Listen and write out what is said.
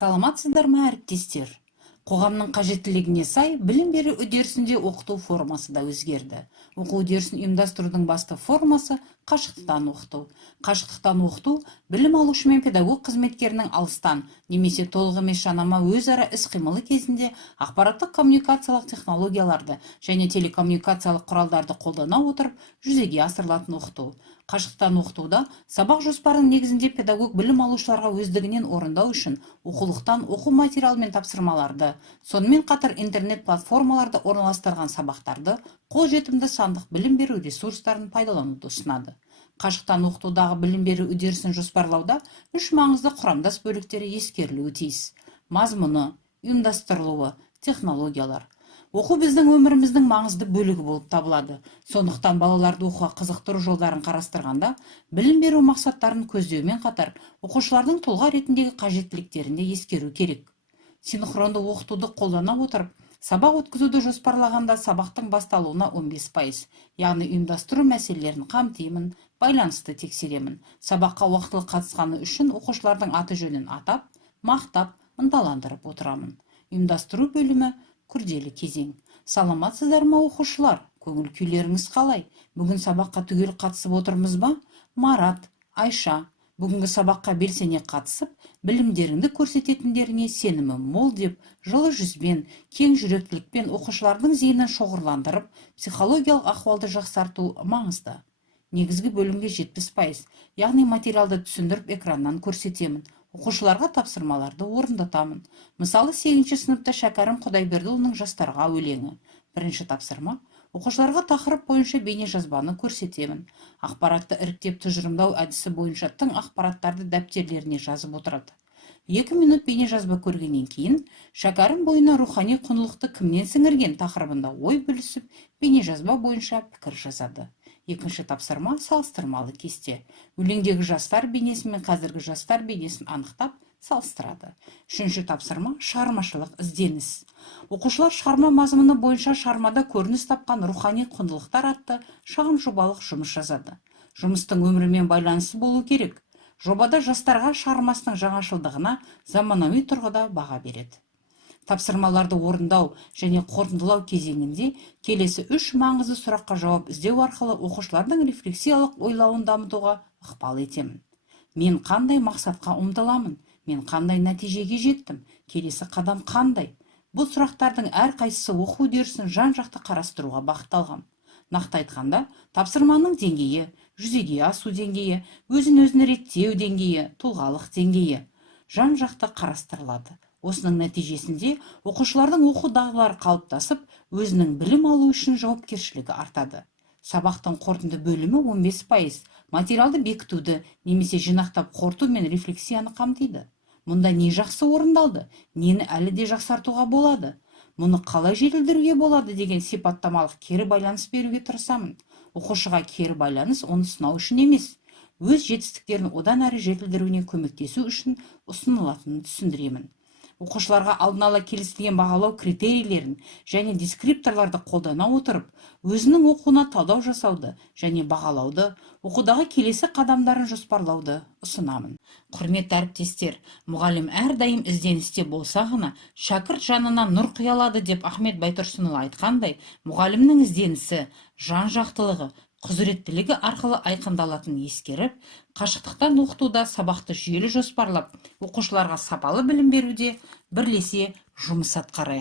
Саламатсыздар ма, әріптестер? Қоғамның қажеттілігіне сай білім беру үдерісінде оқыту формасы да өзгерді. Оқу үдерісін ұйымдастырудың басты формасы қашықтықтан оқыту. Қашықтықтан оқыту білім алушы мен педагог қызметкерінің алыстан немесе толық емес жанама өзара іс-қимылы кезінде ақпараттық коммуникациялық технологияларды және телекоммуникациялық құралдарды қолдана отырып жүзеге асырылатын оқыту. Қашықтан оқытуда сабақ жоспарының негізінде педагог білім алушыларға өздігінен орындау үшін оқулықтан оқу материалы мен тапсырмаларды, сонымен қатар интернет платформаларды орналастырған сабақтарды, қолжетімді сандық білім беру ресурстарын пайдалануды ұсынады. Қашықтан оқытудағы білім беру үдерісін жоспарлауда үш маңызды құрамдас бөліктері ескерілуі тиіс: мазмұны, ұйымдастырылуы, технологиялар. Оқу біздің өміріміздің маңызды бөлігі болып табылады. Сондықтан балаларды оқуға қызықтыру жолдарын қарастырғанда, білім беру мақсаттарын көздеумен қатар, оқушылардың тұлға ретіндегі қажеттіліктерін де ескеру керек. Синхронды оқытуды қолдана отырып, сабақ өткізуді жоспарлағанда сабақтың басталуына 15%, яғни ұйымдастыру мәселелерін қамтимын, байланысты тексеремін. Сабаққа уақытылы қатысқаны үшін оқушылардың аты жөнін атап, мақтап, ынталандырып отырамын. Ұйымдастыру бөлімі күрделі кезең. Саламатсыздар ма, оқушылар? Көңіл күйлеріңіз қалай? Бүгін сабаққа түгел қатысып отырмыз ба? Марат, Айша, бүгінгі сабаққа белсене қатысып, білімдеріңді көрсететіндеріне сенімім мол деп, жылы жүзбен, кең жүректілікпен оқушылардың зейінін шоғырландырып, психологиялық ахуалды жақсарту маңызды. Негізгі бөлімге 70%, яғни материалды түсіндіріп экраннан көрсетемін. Оқушыларға тапсырмаларды орындатамын. Мысалы, 8-ші сыныпта Шәкәрім Құдайбердіұлының жастарға өлеңі. Бірінші тапсырма: оқушыларға тақырып бойынша бейнежазбаны көрсетемін. Ақпаратты іріктеп тұжырымдау әдісі бойынша тың ақпараттарды дәптерлеріне жазып отырады. 2 минут бейнежазба көргеннен кейін Шәкәрім бойына рухани құндылықты кімнен сіңірген тақырыбында ой бөлісіп, бейнежазба бойынша пікір жазады. Екінші тапсырма: салыстырмалы кесте. Өлеңдегі жастар бейнесі мен қазіргі жастар бейнесін анықтап, салыстырады. Үшінші тапсырма: шығармашылық ізденіс. Оқушылар шығарма мазмұны бойынша шығармада көрініс тапқан рухани құндылықтар атты шағын жобалық жұмыс жазады. Жұмыстың өмірімен байланысы болу керек. Жобада жастарға шығармасының жаңашылдығына заманауи тұрғыда баға береді. Тапсырмаларды орындау және қорытындылау кезеңінде келесі үш маңызды сұраққа жауап іздеу арқылы оқушылардың рефлексиялық ойлауын дамытуға ықпал етемін. Мен қандай мақсатқа ұмтыламын? Мен қандай нәтижеге жеттім? Келесі қадам қандай? Бұл сұрақтардың әрқайсысы оқу үдерісін жан-жақты қарастыруға бағытталған. Нақты айтқанда, тапсырманың деңгейі, жүзеге асу деңгейі, өзін-өзін реттеу деңгейі, тұлғалық деңгейі жан-жақты қарастырылады. Осының нәтижесінде оқушылардың оқу дағдылары қалыптасып, өзінің білім алу үшін жауапкершілігі артады. Сабақтың қорытынды бөлімі 15%, материалды бекітуді немесе жинақтап қорыту мен рефлексияны қамтиды. Мұнда не жақсы орындалды, нені әлі де жақсартуға болады, мұны қалай жетілдіруге болады деген сипаттамалық кері байланыс беруге тырысамын. Оқушыға кері байланыс оны сынау үшін емес, өз жетістіктерін одан әрі жетілдіруіне көмектесу үшін ұсынылатынын түсіндіремін. Оқушыларға алдын ала келісілген бағалау критерийлерін және дескрипторларды қолдана отырып, өзінің оқуына талдау жасауды және бағалауды, оқудағы келесі қадамдарын жоспарлауды ұсынамын. Құрметті әріптестер, мұғалім әрдайым ізденісте болса ғана шәкірт жанына нұр құя алады деп Ахмет Байтұрсынұлы айтқандай, мұғалімнің ізденісі, жан-жақтылығы, құзыреттілігі арқылы айқындалатынын ескеріп, қашықтықтан оқытуда сабақты жүйелі жоспарлап, оқушыларға сапалы білім беруде бірлесе жұмыс атқарайық.